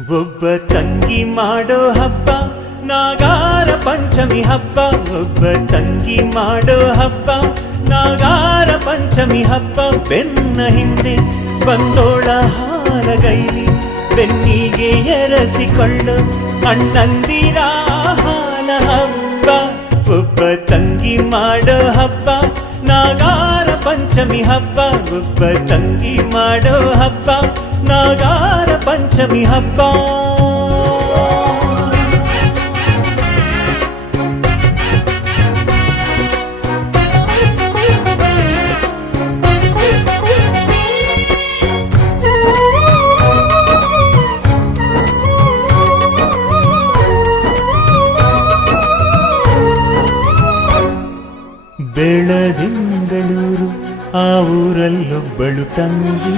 ಒಬ್ಬ ತಂಗಿ ಮಾಡೋ ಹಬ್ಬ ನಾಗಾರ ಪಂಚಮಿ ಹಬ್ಬ. ಒಬ್ಬ ತಂಗಿ ಮಾಡೋ ಹಬ್ಬ ನಾಗಾರ ಪಂಚಮಿ ಹಬ್ಬ. ಬೆನ್ನ ಹಿಂದೆ ಬಂದೋಳ ಹಾಲಗೈಲಿ ಬೆನ್ನಿಗೆ ಎರಸಿಕೊಳ್ಳು ಅಣ್ಣಂದಿರ ಹಾಲ ಹಬ್ಬ. ಒಬ್ಬ ತಂಗಿ ಮಾಡೋ ಹಬ್ಬ ನಾಗಾರ ಪಂಚಮಿ ಹಬ್ಬ. ಒಬ್ಬ ತಂಗಿ ಮಾಡೋ ಹಬ್ಬ ನಾಗಾರ ಪಂಚಮಿ ಹಬ್ಬ. ಬೆಳದಿಂಗಳೂರು ಆ ಊರಲ್ಲೊಬ್ಬಳು ತಂಗಿ.